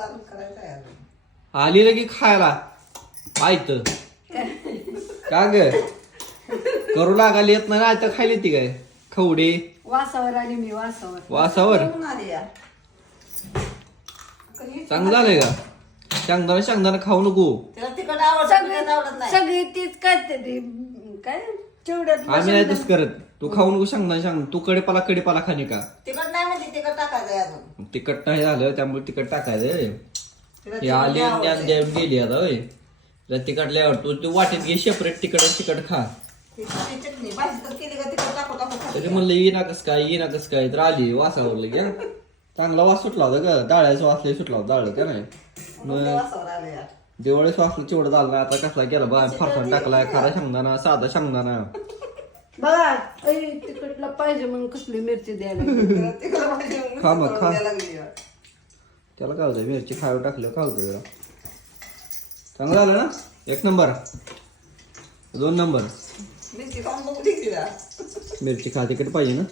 चालू करायचं आहे अजून. आली लगी खायला. आयत का ग? करू लागाली येत नाही आयत खायली ती काय? खवडे. वासावर आली मी वासावर. वासावर? करून आली या. कधी चांगलं का? शेंगदाणा शेंगदाणा खाऊ नको. तिला तिकट आवडत तिला आवडत नाही. सगळी तीच करते ती. काय? चिवड्यात आम्ही नाही तसं करत. तू खाऊ नको शेंगदाणा शेंग तू कडेपाला कडेपाला खाणे का? तिकट नाही म्हणजे तिकट अजून. नाही झालं त्यामुळे तिखट टाकायचं तिला हे तिखट आली आणि गेली आता होय. तुला तिखट लय आवडतो. तू वाटेत घे सेपरेट तिखट आणि तिखट खा. तिखट चटणी भाजी तर केली का तिकट टाकू टाकू खाते. तरी म्हणलं ये ना कस काय ये ना कस काय. तर आली वासावर लगे. चांगला वास सुटला होता का डाळ्याचा वास लय सुटला होता डाळ का नाही? मग ते वासावर आलं वासलं तेवढं झालं आता कसला गेला बा फरसाण टाकलाय खारा शेंगदाणा साधा शेंगदाणा. बघा ऐ, तिकडला पाहिजे म्हणून कसली मिरची द्यायला खा मग, खा. त्याला काय होतं मिरची खायला टाकलं काय होतं जरा चांगलं झालं ना? एक नंबर. दोन नंबर. मिरची खाऊन बघू दे तिला मिरची खा तिकडे पाहिजे ना?